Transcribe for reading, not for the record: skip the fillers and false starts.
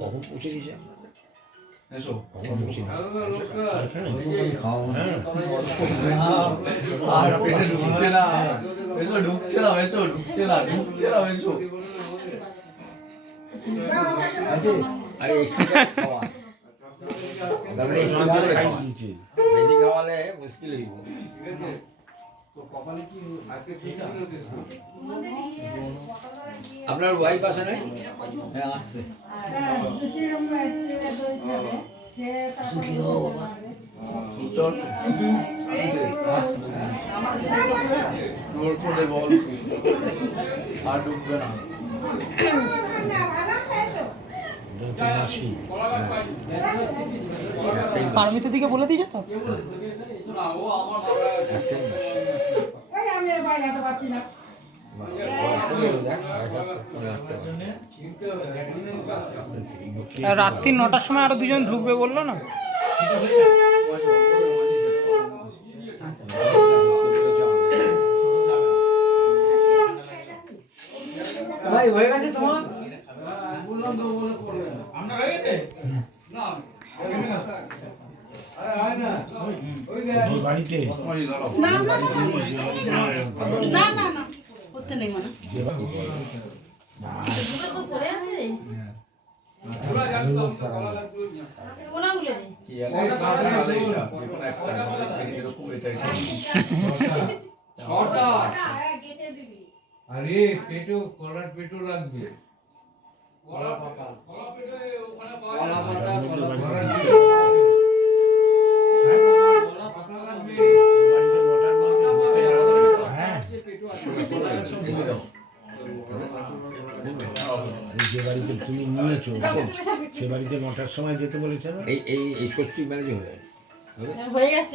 কখন পৌঁছে গেছে? এসো আর পেটে ঢুকছে না, এসো ঢুকছে না, এসো ঢুকছে না, ঢুকছে না, এসো বেশি খাওয়ালে মুশকিল হইব। আপনার ওয়াইফ আসে নাই? হ্যাঁ আসছে। চল আসছে বল আর ঢুকবে না। পারমিতের দিকে বলে দিয়েছে তো। রাত্রি 9টার সময় আরো দুজন ঢুকবে বললো না? ভাই হয়ে গেছে তোমার? বাড়িতে করতে নেই মানে আরে পেটু কলার পেটু লাগবে, কলা পাতা কলা পাতা কলা পাতা লাগবে। যে বাড়িতে তুমি নিয়েছো সে বাড়িতে 9টার সময় যেতে বলেছে না? এই ষষ্ঠী ম্যারেজ হয়ে যায় হয়ে গেছে।